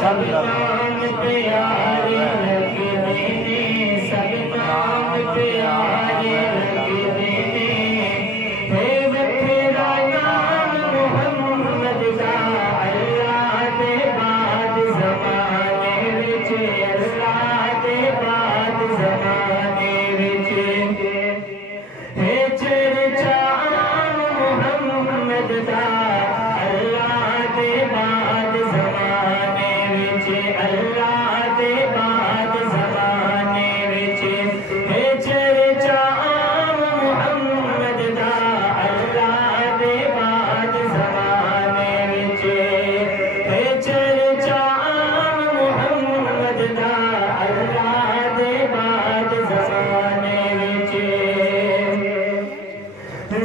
सब नाम प्यारे लगते ने, सब नाम प्यारे लगते ने। है वखरा नाम मुहम्मद दा, अल्लाह दे बाद ज़माने विच, अल्लाह दे बाद ज़माने विच। है चर्चा मुहम्मद दा, अल्लाह दे बाद ज़माने विच, अल्लाह दे बाद ज़माने विच। है चर्चा मुहम्मद दा, अल्लाह दे बाद ज़माने विच। है चर्चा मुहम्मद दा, अल्लाह दे बाद ज़माने विच।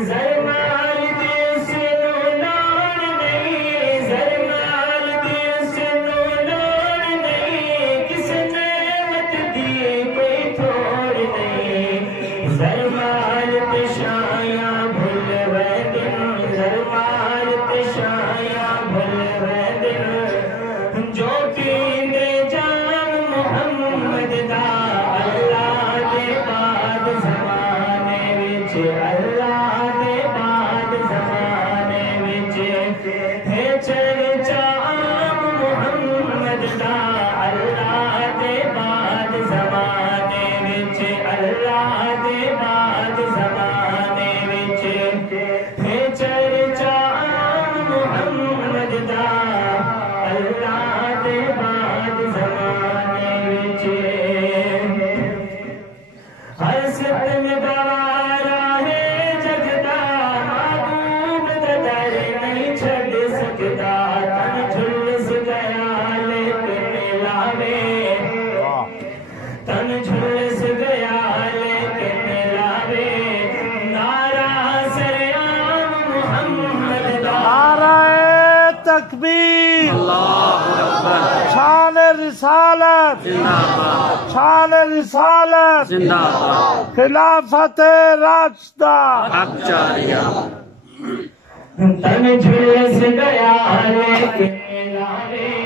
ज़रमाल दिस नो लोड़ नहीं, ज़रमाल दिस नो लोड़ नहीं, किस नेमत दी कोई थोड़ नहीं। ज़रमाल तिशाया भुल वैदिन, ज़रमाल तिशाया भुल वैदिन। जो पींदे जान मुहम्मद दा, अल्लाह दे बाद ज़माने विच, अल्लाह दे बाद ज़माने विच। है चर्चा मुहम्मद दा, अल्लाह दे बाद ज़माने विच, अल्लाह दे बाद ज़माने विच। है चर्चा मुहम्मद दा, अल्लाह दे बाद ज़माने विच। हर सतन गवारा है जगदा, महबूब दा दर नहीं छड़ सकदा। तन झुलस गया लेकिन मिलावे, तन झुलस गया लेकिन मिलावे। नारा सरेआम मुहम्मद दा, नाराए तकबीर, शान रिसालत, शान रिसालत, खिलाफत राशिदा। तन झुलस गया लेकिन मिलावे।